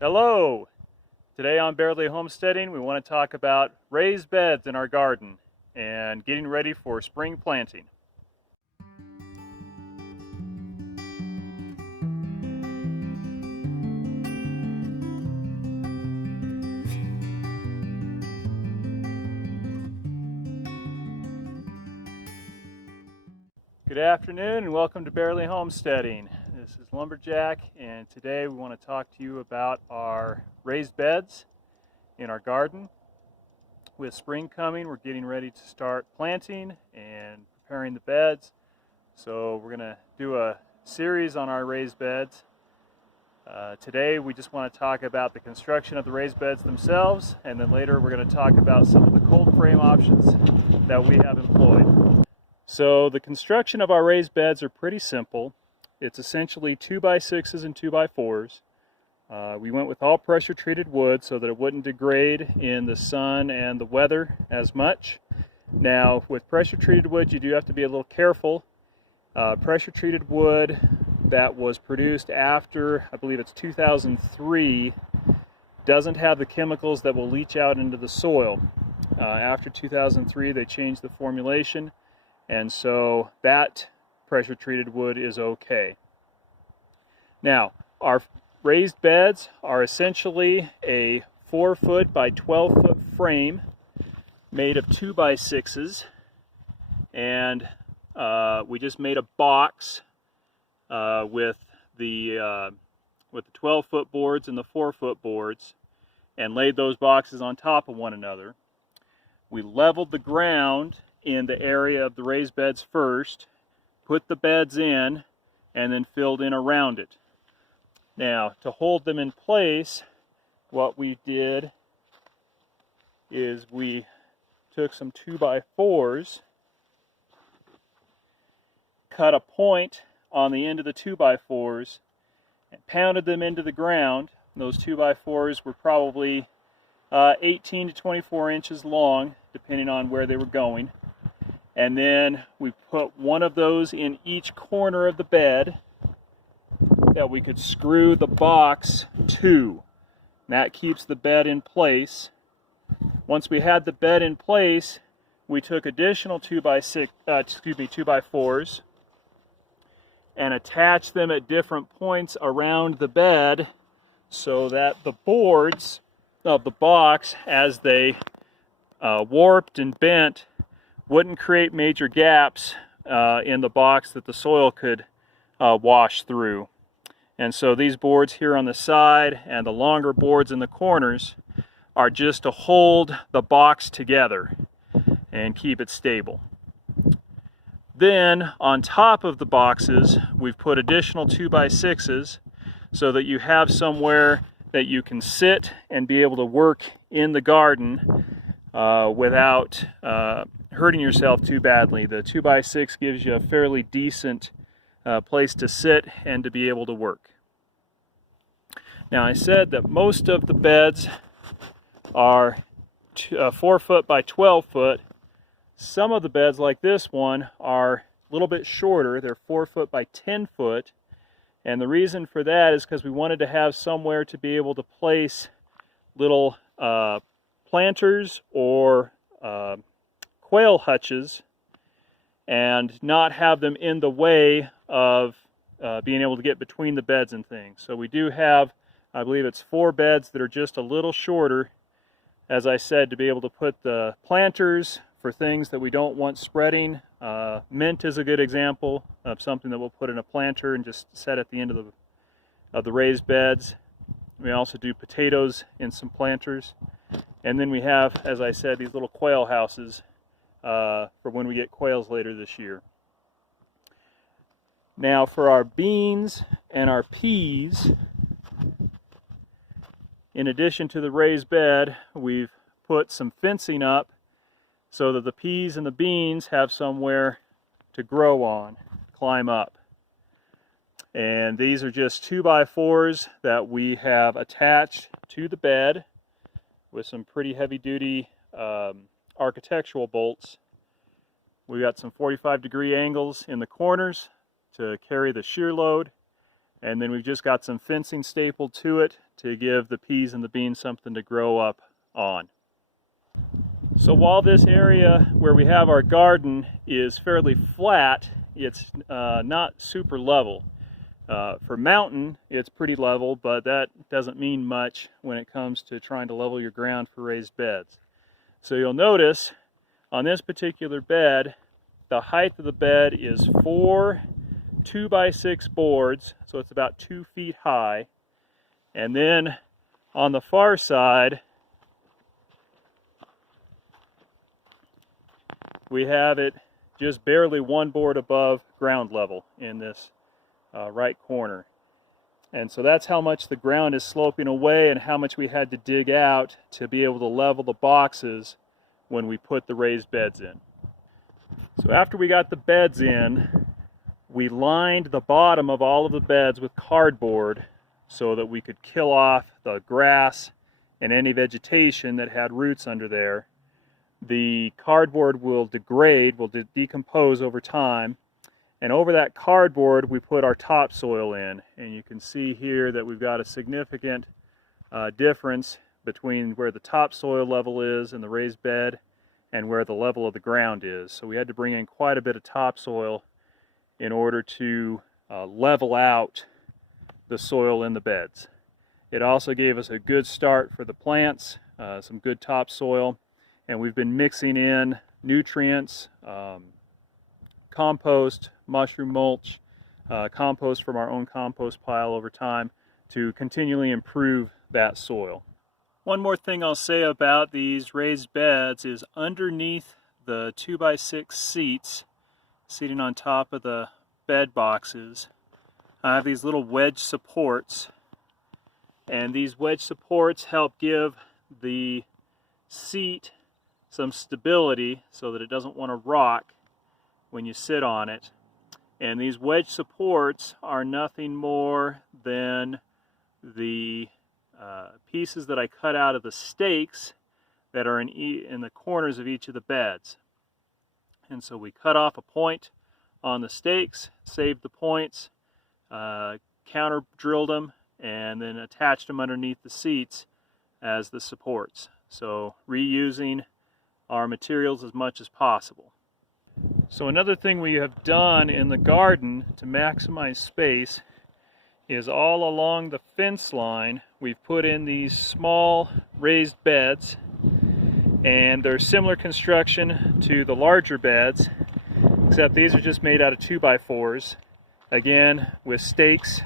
Hello! Today on Bearly Homesteading we want to talk about raised beds in our garden and getting ready for spring planting. Good afternoon and welcome to Bearly Homesteading. This is Lumberjack, and today we want to talk to you about our raised beds in our garden. With spring coming, we're getting ready to start planting and preparing the beds. So we're going to do a series on our raised beds. Today we just want to talk about the construction of the raised beds themselves, and then later we're going to talk about some of the cold frame options that we have employed. So the construction of our raised beds are pretty simple. It's essentially 2x6s and 2x4s. We went with all pressure treated wood so that it wouldn't degrade in the sun and the weather as much. Now with pressure treated wood you do have to be a little careful. Pressure treated wood that was produced after, I believe it's 2003, doesn't have the chemicals that will leach out into the soil. After 2003 they changed the formulation, and so that pressure treated wood is okay. Now our raised beds are essentially a 4-foot by 12-foot frame made of 2x6s, and we just made a box with the 12-foot boards and the 4-foot boards and laid those boxes on top of one another. We leveled the ground in the area of the raised beds first, put the beds in, and then filled in around it. Now, to hold them in place, what we did is we took some 2x4s, cut a point on the end of the 2x4s, and pounded them into the ground. Those 2x4s were probably 18 to 24 inches long, depending on where they were going. And then we put one of those in each corner of the bed that we could screw the box to. That keeps the bed in place. Once we had the bed in place, we took additional 2x4s and attached them at different points around the bed so that the boards of the box, as they warped and bent, wouldn't create major gaps in the box that the soil could wash through. And so these boards here on the side and the longer boards in the corners are just to hold the box together and keep it stable. Then on top of the boxes we've put additional 2x6s so that you have somewhere that you can sit and be able to work in the garden without hurting yourself too badly. The 2x6 gives you a fairly decent place to sit and to be able to work. Now I said that most of the beds are 4 foot by 12 foot. Some of the beds, like this one, are a little bit shorter. They're 4 foot by 10 foot. And the reason for that is because we wanted to have somewhere to be able to place little planters or quail hutches and not have them in the way of being able to get between the beds and things. So we do have, I believe it's 4 beds that are just a little shorter, as I said, to be able to put the planters for things that we don't want spreading. Mint is a good example of something that we'll put in a planter and just set at the end of the raised beds. We also do potatoes in some planters. And then we have, as I said, these little quail houses for when we get quails later this year. Now for our beans and our peas, in addition to the raised bed, we've put some fencing up so that the peas and the beans have somewhere to grow on, climb up. And these are just 2x4s that we have attached to the bed with some pretty heavy-duty architectural bolts. We got some 45-degree angles in the corners to carry the shear load. And then we've just got some fencing stapled to it to give the peas and the beans something to grow up on. So while this area where we have our garden is fairly flat, it's not super level. For mountain, it's pretty level, but that doesn't mean much when it comes to trying to level your ground for raised beds. So you'll notice on this particular bed, the height of the bed is 4 2x6 boards, so it's about 2 feet high. And then on the far side, we have it just barely 1 board above ground level in this right corner. And so that's how much the ground is sloping away and how much we had to dig out to be able to level the boxes when we put the raised beds in. So after we got the beds in, we lined the bottom of all of the beds with cardboard so that we could kill off the grass and any vegetation that had roots under there. The cardboard will degrade, will decompose over time, and over that cardboard we put our topsoil in. And you can see here that we've got a significant difference between where the topsoil level is in the raised bed and where the level of the ground is. So we had to bring in quite a bit of topsoil in order to level out the soil in the beds. It also gave us a good start for the plants, some good topsoil, and we've been mixing in nutrients, compost, mushroom mulch, compost from our own compost pile over time to continually improve that soil. One more thing I'll say about these raised beds is underneath the 2x6 seats, sitting on top of the bed boxes, I have these little wedge supports, and these wedge supports help give the seat some stability so that it doesn't want to rock when you sit on it. And these wedge supports are nothing more than the pieces that I cut out of the stakes that are in the corners of each of the beds. And so we cut off a point on the stakes, saved the points, counter drilled them, and then attached them underneath the seats as the supports. So reusing our materials as much as possible. So another thing we have done in the garden to maximize space is all along the fence line we've put in these small raised beds, and they're similar construction to the larger beds, except these are just made out of 2x4s, again with stakes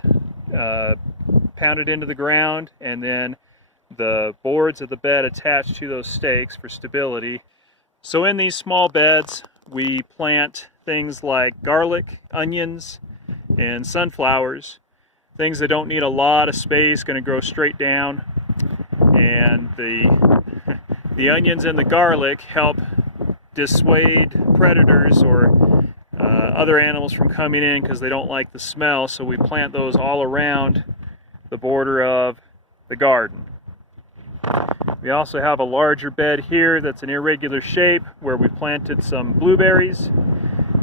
pounded into the ground, and then the boards of the bed attached to those stakes for stability. So in these small beds we plant things like garlic, onions, and sunflowers, things that don't need a lot of space, going to grow straight down. And the onions and the garlic help dissuade predators or other animals from coming in because they don't like the smell, so we plant those all around the border of the garden. We also have a larger bed here that's an irregular shape where we planted some blueberries,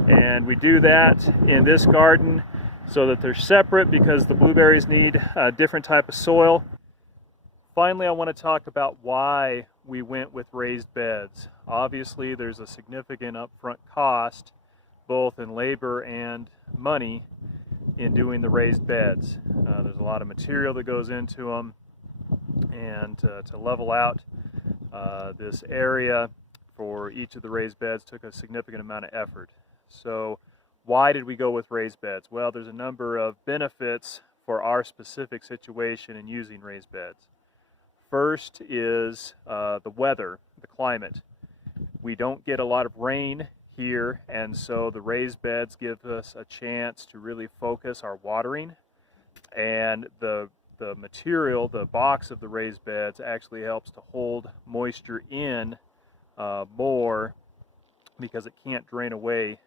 and we do that in this garden so that they're separate because the blueberries need a different type of soil. Finally, I want to talk about why we went with raised beds. Obviously, there's a significant upfront cost, both in labor and money, in doing the raised beds. There's a lot of material that goes into them, and to level out this area for each of the raised beds took a significant amount of effort. So why did we go with raised beds? Well, there's a number of benefits for our specific situation in using raised beds. First is the weather, the climate. We don't get a lot of rain here, and so the raised beds give us a chance to really focus our watering, and the material, the box of the raised beds, actually helps to hold moisture in more because it can't drain away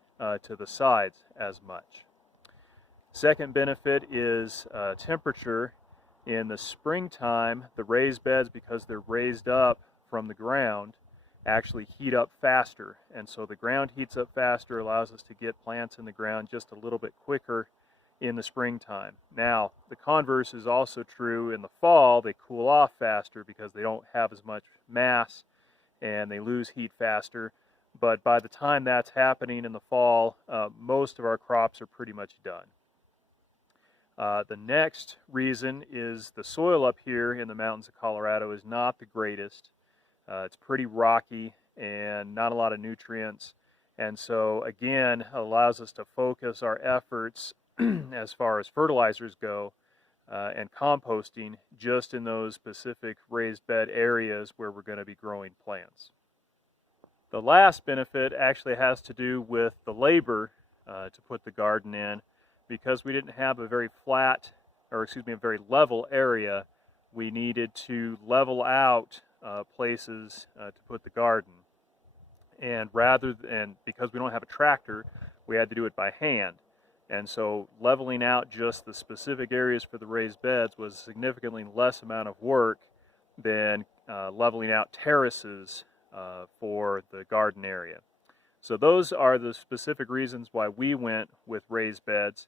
to the sides as much. Second benefit is temperature. In the springtime, the raised beds, because they're raised up from the ground, actually heat up faster, and so the ground heats up faster, allows us to get plants in the ground just a little bit quicker in the springtime. Now, the converse is also true in the fall. They cool off faster because they don't have as much mass and they lose heat faster. But by the time that's happening in the fall, most of our crops are pretty much done. The next reason is the soil up here in the mountains of Colorado is not the greatest. It's pretty rocky and not a lot of nutrients. And so again, allows us to focus our efforts as far as fertilizers go and composting just in those specific raised bed areas where we're going to be growing plants. The last benefit actually has to do with the labor to put the garden in. Because we didn't have a very a very level area, we needed to level out places to put the garden. And because we don't have a tractor, we had to do it by hand. And so leveling out just the specific areas for the raised beds was a significantly less amount of work than leveling out terraces for the garden area. So those are the specific reasons why we went with raised beds.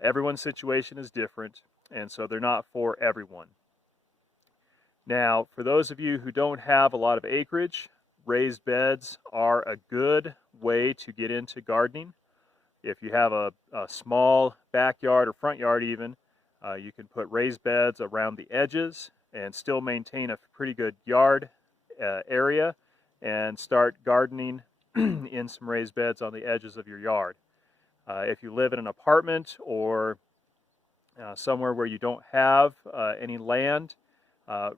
Everyone's situation is different, and so they're not for everyone. Now, for those of you who don't have a lot of acreage, raised beds are a good way to get into gardening. If you have a small backyard or front yard even, you can put raised beds around the edges and still maintain a pretty good yard area and start gardening in some raised beds on the edges of your yard. If you live in an apartment or somewhere where you don't have any land,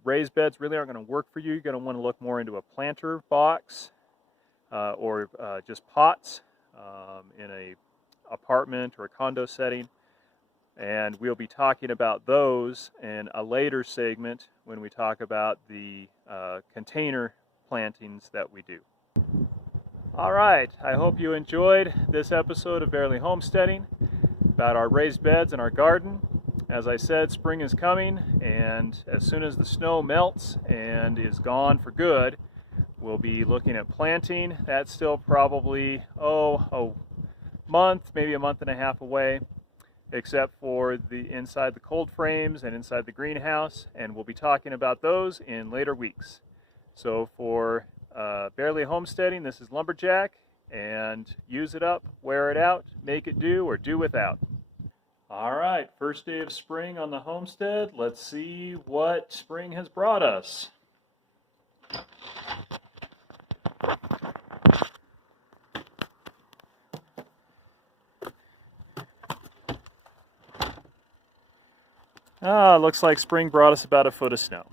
raised beds really aren't going to work for you. You're going to want to look more into a planter box or just pots in an apartment or a condo setting. And we'll be talking about those in a later segment when we talk about the container plantings that we do. All right, I hope you enjoyed this episode of Barely Homesteading about our raised beds in our garden. As I said, spring is coming, and as soon as the snow melts and is gone for good, we'll be looking at planting. That's still probably, a month, maybe a month and a half away, except for the inside the cold frames and inside the greenhouse, and we'll be talking about those in later weeks. So for Barely Homesteading, this is Lumberjack, and use it up, wear it out, make it do, or do without. All right, first day of spring on the homestead. Let's see what spring has brought us. Looks like spring brought us about a foot of snow.